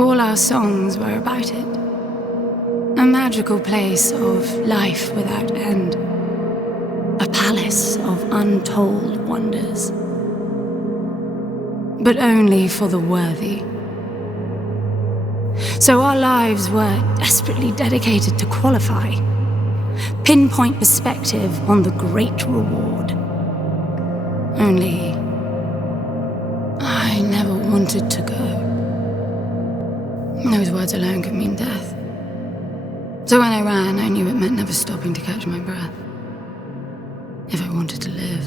All our songs were about it. A magical place of life without end. A palace of untold wonders. But only for the worthy. So our lives were desperately dedicated to qualify. Pinpoint perspective on the great reward. Only I never wanted to go. Those words alone could mean death. So when I ran, I knew it meant never stopping to catch my breath. If I wanted to live.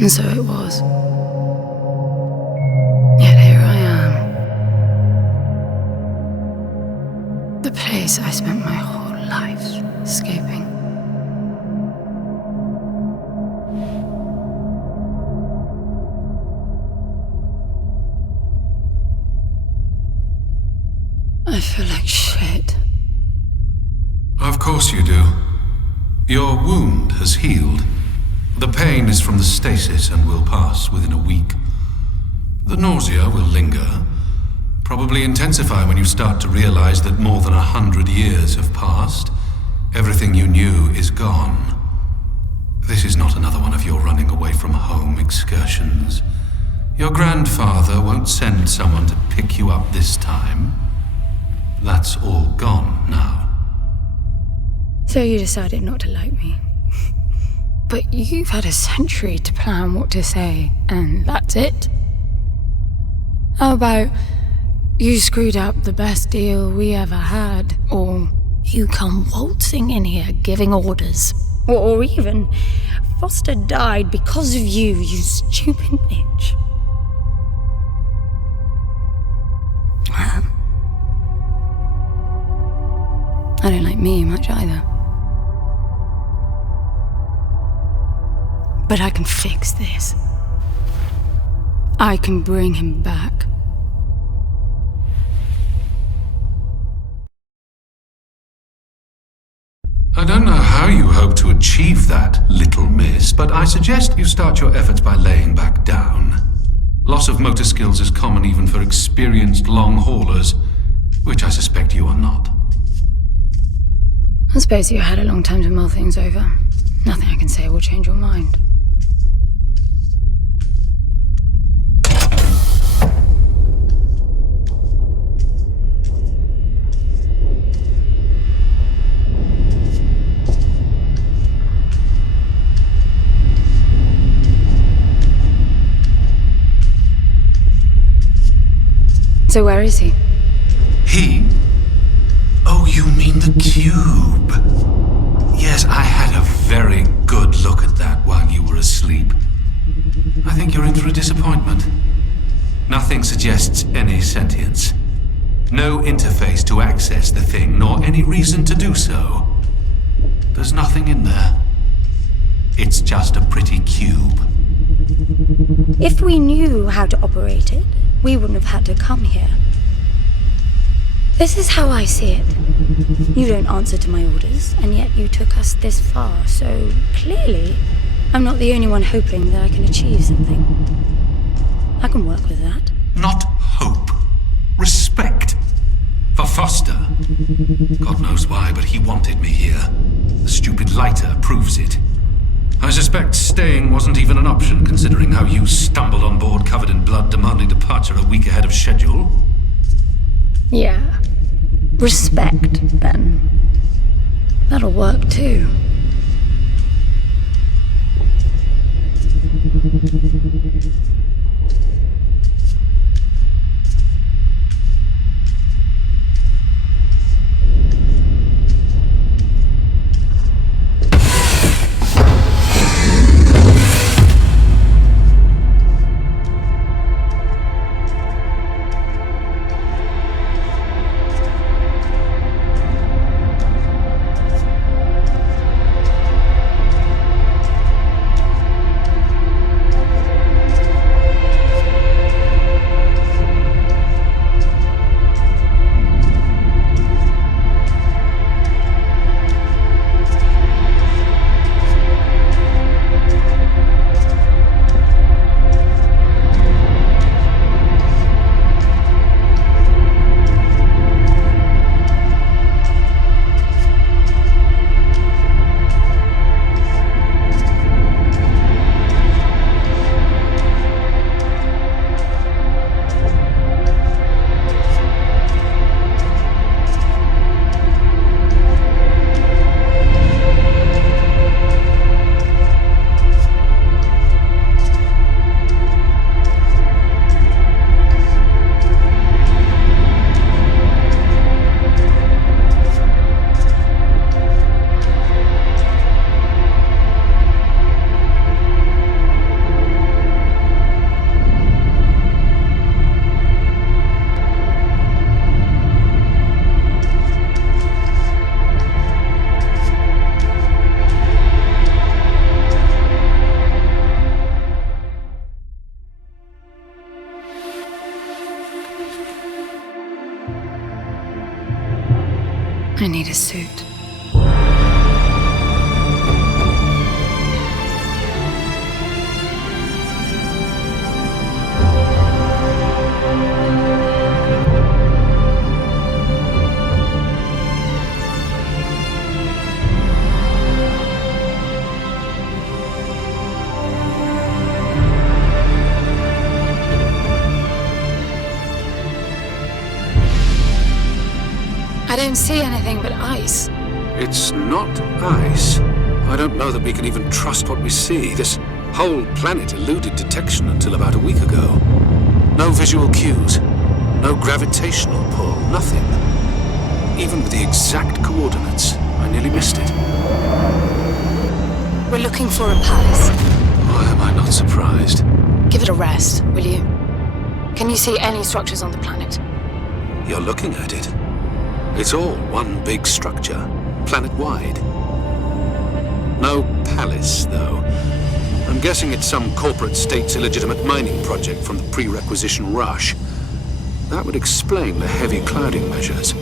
And so it was. Yet here I am. The place I spent my whole life escaping. I feel like shit. Of course you do. Your wound has healed. The pain is from the stasis and will pass within a week. The nausea will linger, probably intensify when you start to realize that more than 100 years have passed. Everything you knew is gone. This is not another one of your running away from home excursions. Your grandfather won't send someone to pick you up this time. That's all gone now. So you decided not to like me. But you've had a century to plan what to say, and that's it? How about you screwed up the best deal we ever had, or you come waltzing in here giving orders, or even Foster died because of you, you stupid bitch. I don't like me much either. But I can fix this. I can bring him back. I don't know how you hope to achieve that, little miss, but I suggest you start your efforts by laying back down. Loss of motor skills is common even for experienced long haulers, which I suspect you are not. I suppose you had a long time to mull things over. Nothing I can say will change your mind. So where is he? He? Oh, you mean the cube. Yes, I had a very good look at that while you were asleep. I think you're in for a disappointment. Nothing suggests any sentience. No interface to access the thing, nor any reason to do so. There's nothing in there. It's just a pretty cube. If we knew how to operate it, we wouldn't have had to come here. This is how I see it. You don't answer to my orders, and yet you took us this far, so clearly I'm not the only one hoping that I can achieve something. I can work with that. Not hope. Respect. For Foster. God knows why, but he wanted me here. The stupid lighter proves it. I suspect staying wasn't even an option, considering how you stumbled on board covered in blood, demanding departure a week ahead of schedule. Yeah. Respect, then. That'll work, too. I need a suit. I don't see anything but ice. It's not ice. I don't know that we can even trust what we see. This whole planet eluded detection until about a week ago. No visual cues, no gravitational pull, nothing. Even with the exact coordinates, I nearly missed it. We're looking for a palace. Why am I not surprised? Give it a rest, will you? Can you see any structures on the planet? You're looking at it. It's all one big structure, planet-wide. No palace, though. I'm guessing it's some corporate state's illegitimate mining project from the pre-requisition rush. That would explain the heavy clouding measures.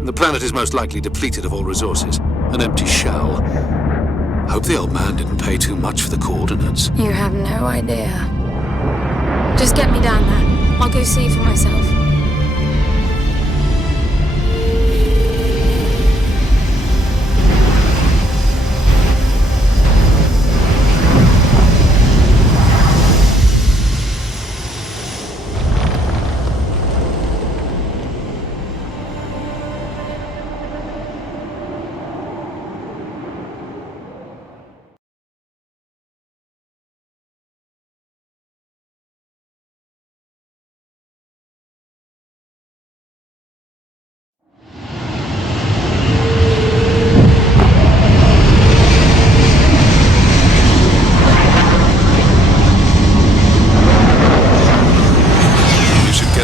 The planet is most likely depleted of all resources. An empty shell. Hope the old man didn't pay too much for the coordinates. You have no idea. Just get me down there. I'll go see for myself.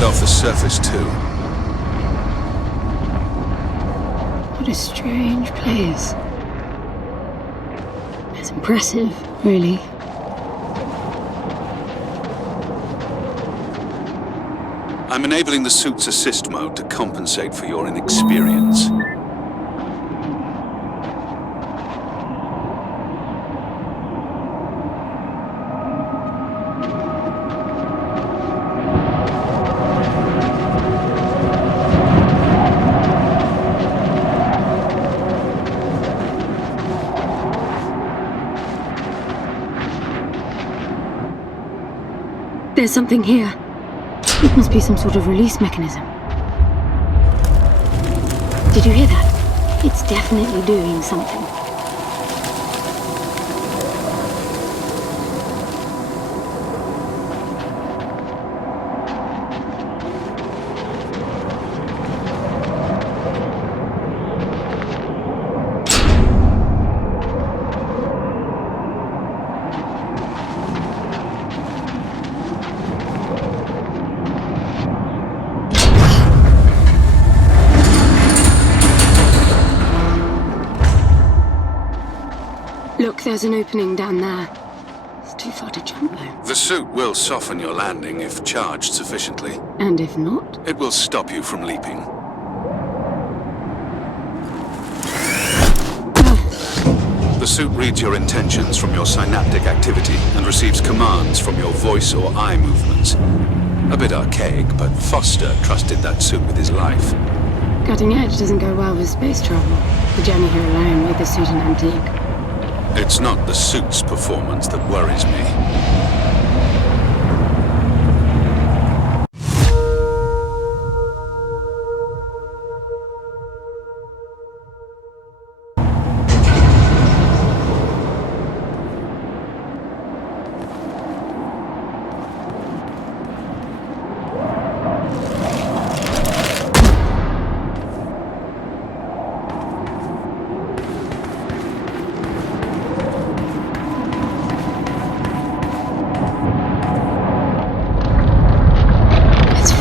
Off the surface too. What a strange place. It's impressive, really. I'm enabling the suit's assist mode to compensate for your inexperience. There's something here. It must be some sort of release mechanism. Did you hear that? It's definitely doing something. Look, there's an opening down there. It's too far to jump, though. The suit will soften your landing if charged sufficiently. And if not? It will stop you from leaping. The suit reads your intentions from your synaptic activity and receives commands from your voice or eye movements. A bit archaic, but Foster trusted that suit with his life. Cutting edge doesn't go well with space travel. The journey here alone made the suit an antique. It's not the suit's performance that worries me.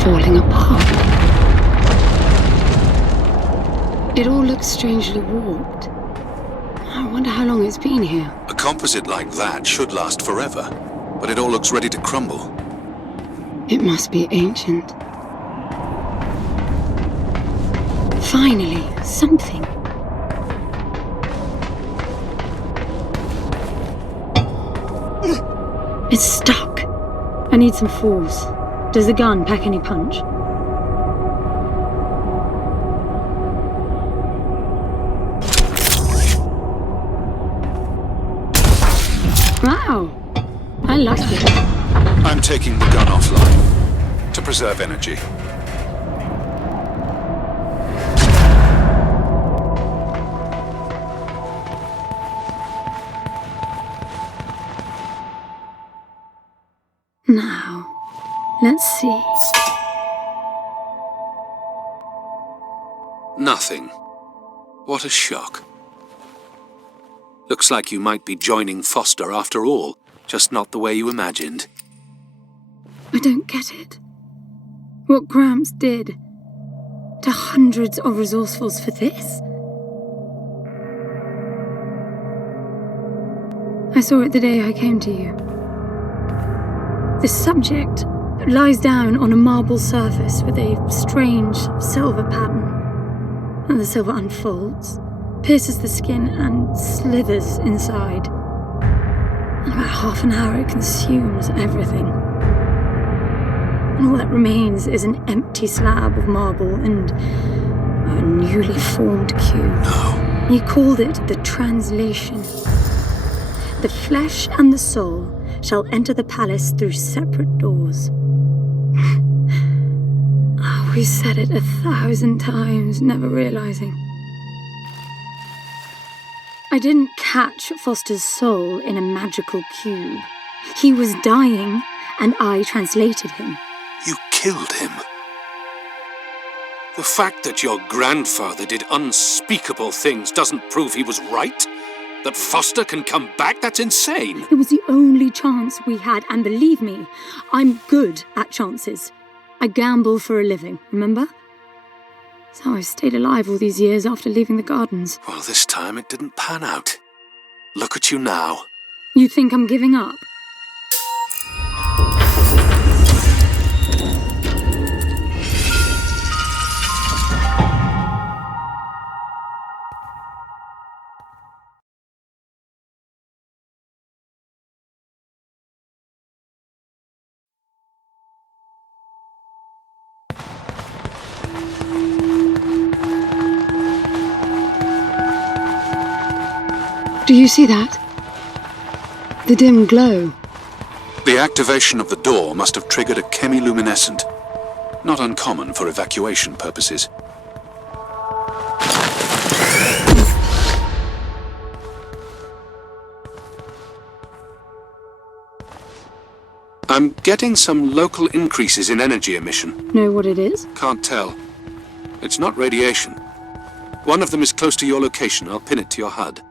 Falling apart. It all looks strangely warped. I wonder how long it's been here. A composite like that should last forever, but it all looks ready to crumble. It must be ancient. Finally, something. It's stuck. I need some force. Does the gun pack any punch? Wow, I like it. I'm taking the gun offline to preserve energy. Now, let's see. Nothing. What a shock. Looks like you might be joining Foster after all, just not the way you imagined. I don't get it. What Gramps did to hundreds of resourcefuls for this? I saw it the day I came to you. The subject lies down on a marble surface with a strange silver pattern, and the silver unfolds, pierces the skin, and slithers inside. In about half an hour it consumes everything. And all that remains is an empty slab of marble and a newly formed cube. No. He called it the translation. The flesh and the soul shall enter the palace through separate doors. We said it 1,000 times, never realizing. I didn't catch Foster's soul in a magical cube. He was dying, and I translated him. You killed him. The fact that your grandfather did unspeakable things doesn't prove he was right? That Foster can come back? That's insane. It was the only chance we had, and believe me, I'm good at chances. I gamble for a living, remember? That's how I've stayed alive all these years after leaving the gardens. Well, this time it didn't pan out. Look at you now. You think I'm giving up? Do you see that? The dim glow. The activation of the door must have triggered a chemiluminescent. Not uncommon for evacuation purposes. I'm getting some local increases in energy emission. Know what it is? Can't tell. It's not radiation. One of them is close to your location. I'll pin it to your HUD.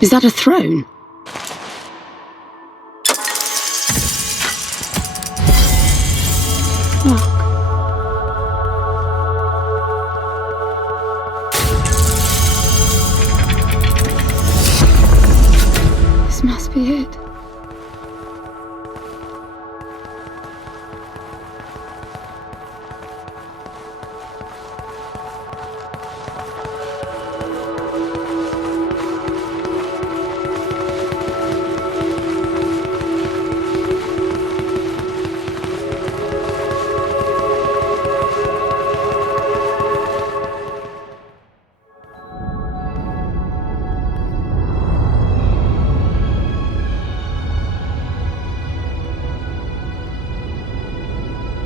Is that a throne? Look. This must be it.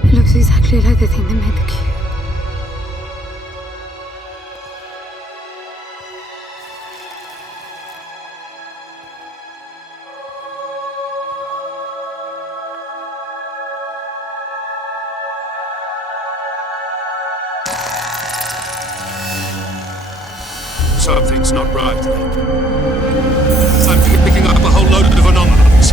It looks exactly like the thing that made the cube. Something's not right. I'm picking up a whole load of anomalies.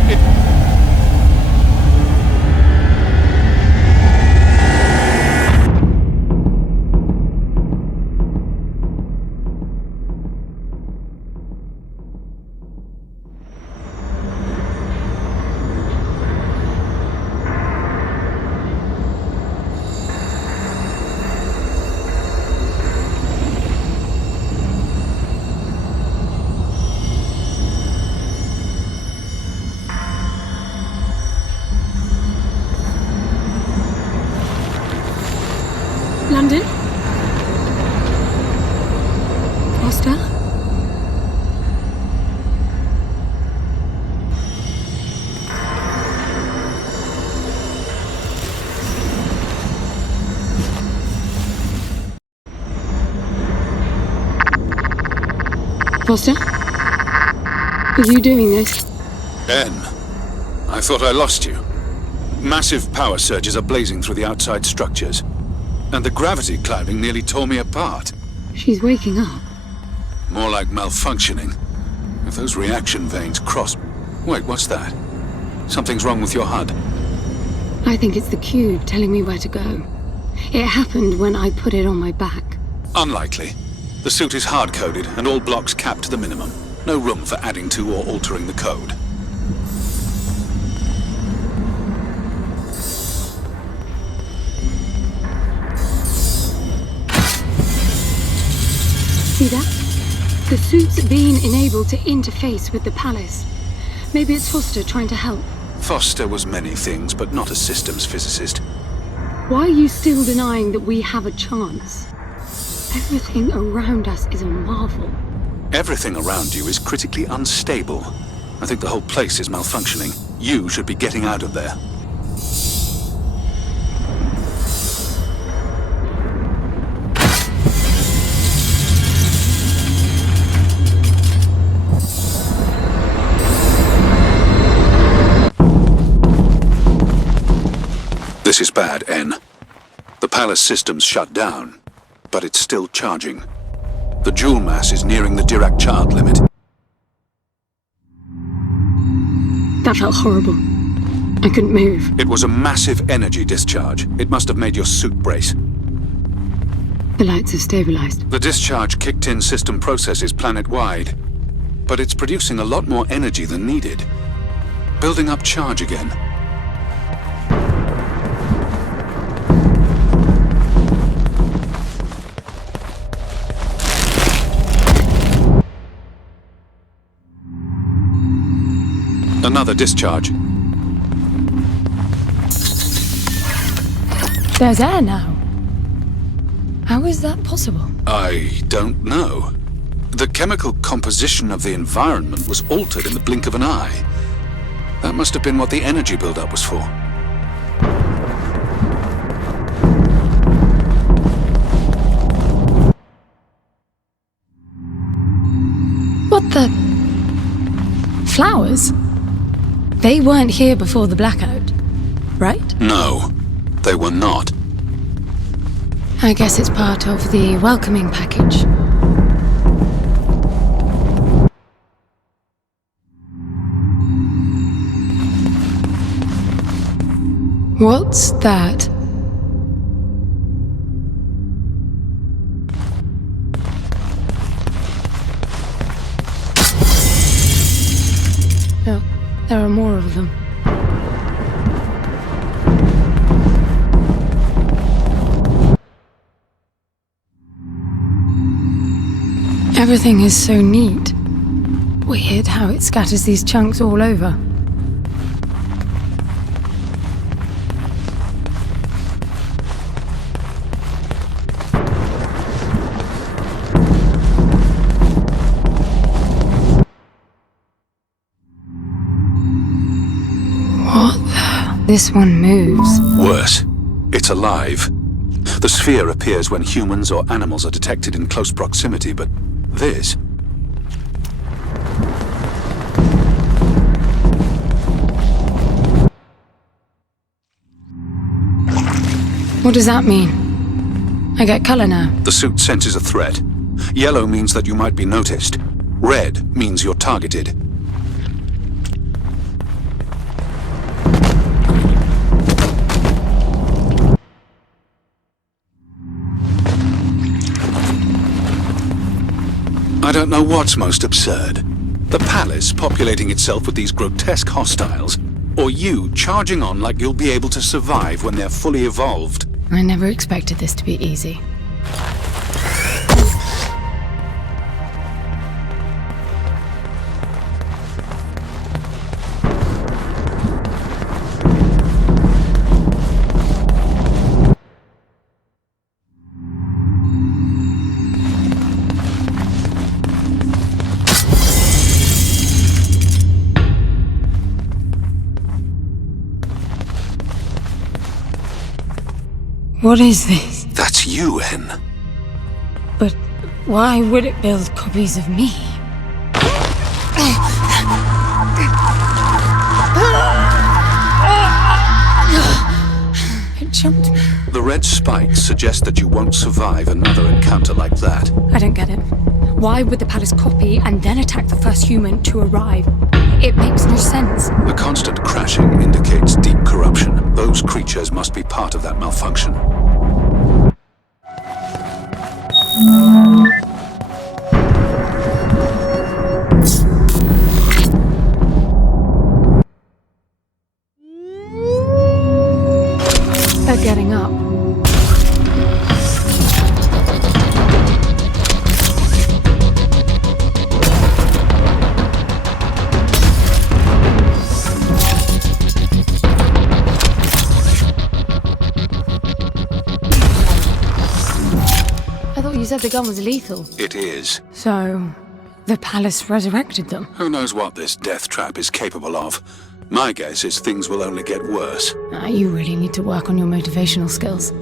Foster? Foster? Are you doing this? Ben, I thought I lost you. Massive power surges are blazing through the outside structures. And the gravity clouding nearly tore me apart. She's waking up. More like malfunctioning. If those reaction veins cross... Wait, what's that? Something's wrong with your HUD. I think it's the cube telling me where to go. It happened when I put it on my back. Unlikely. The suit is hard-coded and all blocks capped to the minimum. No room for adding to or altering the code. See that? The suit's being enabled to interface with the palace. Maybe it's Foster trying to help. Foster was many things, but not a systems physicist. Why are you still denying that we have a chance? Everything around us is a marvel. Everything around you is critically unstable. I think the whole place is malfunctioning. You should be getting out of there. This is bad, N. The palace system's shut down, but it's still charging. The jewel mass is nearing the Dirac child limit. That felt horrible. I couldn't move. It was a massive energy discharge. It must have made your suit brace. The lights have stabilized. The discharge kicked in system processes planet-wide, but it's producing a lot more energy than needed. Building up charge again. Another discharge. There's air now. How is that possible? I don't know. The chemical composition of the environment was altered in the blink of an eye. That must have been what the energy buildup was for. What the... Flowers? They weren't here before the blackout, right? No, they were not. I guess it's part of the welcoming package. What's that? Oh, there are more of them. Everything is so neat. Weird how it scatters these chunks all over. What the... This one moves. Worse, it's alive. The sphere appears when humans or animals are detected in close proximity, but this... What does that mean? I get color now. The suit senses a threat. Yellow means that you might be noticed. Red means you're targeted. I don't know what's most absurd. The palace populating itself with these grotesque hostiles, or you charging on like you'll be able to survive when they're fully evolved. I never expected this to be easy. What is this? That's you, N. But why would it build copies of me? It jumped me. The red spikes suggest that you won't survive another encounter like that. I don't get it. Why would the palace copy and then attack the first human to arrive? It makes no sense. The constant crashing indicates deep corruption. Those creatures must be part of that malfunction. They're getting up. I thought you said the gun was lethal. It is. So, the palace resurrected them. Who knows what this death trap is capable of? My guess is things will only get worse. You really need to work on your motivational skills.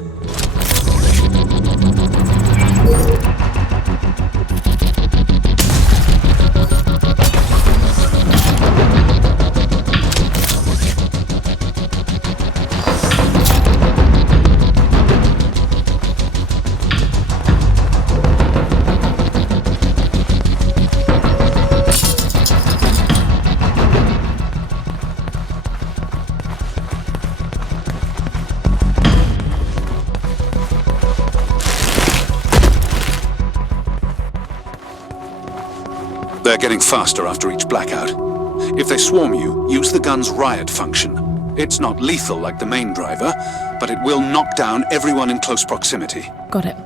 They're getting faster after each blackout. If they swarm you, use the gun's riot function. It's not lethal like the main driver, but it will knock down everyone in close proximity. Got it.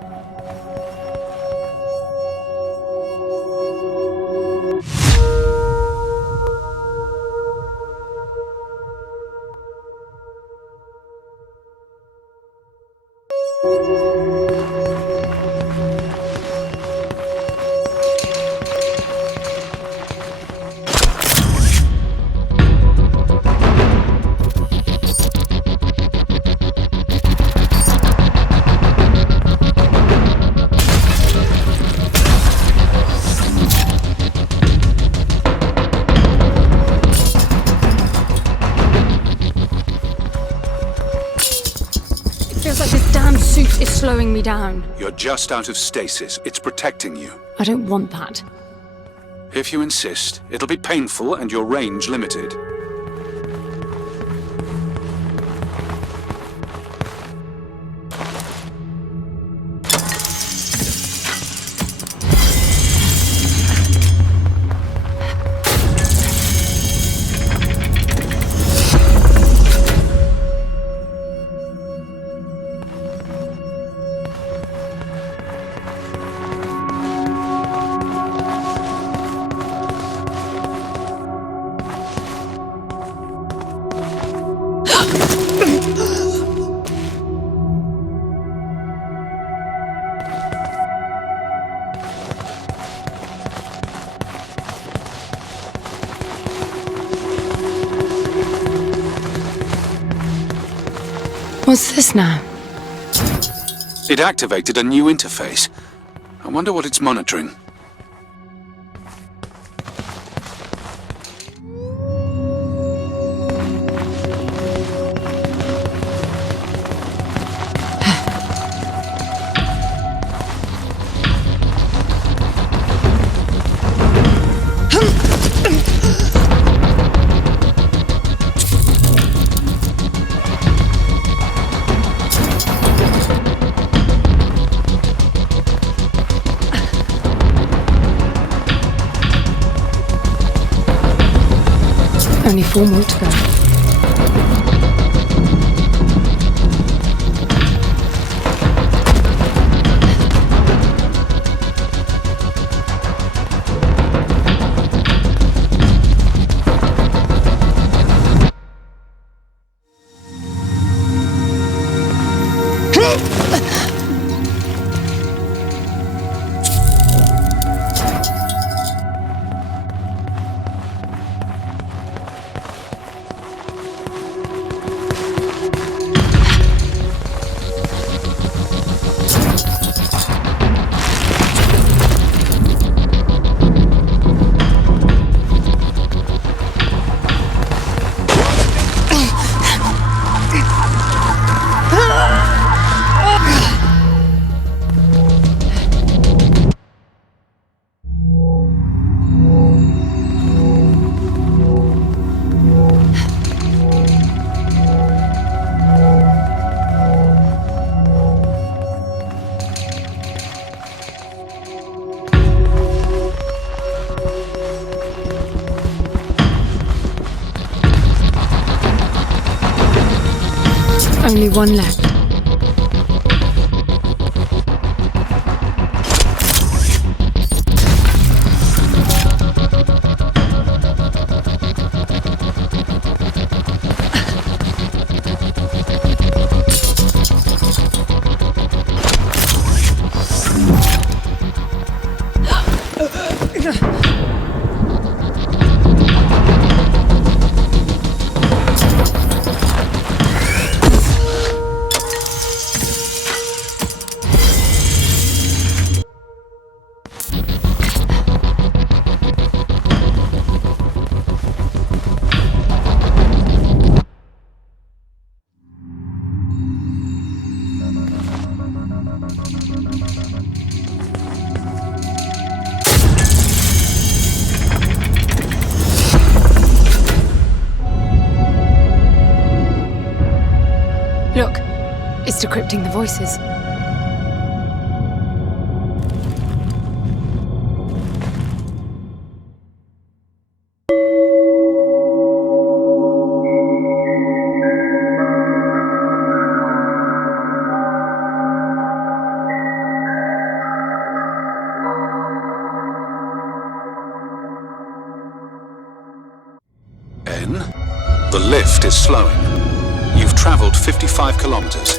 Feels like this damn suit is slowing me down. You're just out of stasis. It's protecting you. I don't want that. If you insist, it'll be painful and your range limited. What's this now? It activated a new interface. I wonder what it's monitoring. Only 4 more to go. Only one left. Look, it's decrypting the voices. N? The lift is slowing. You've traveled 55 kilometers.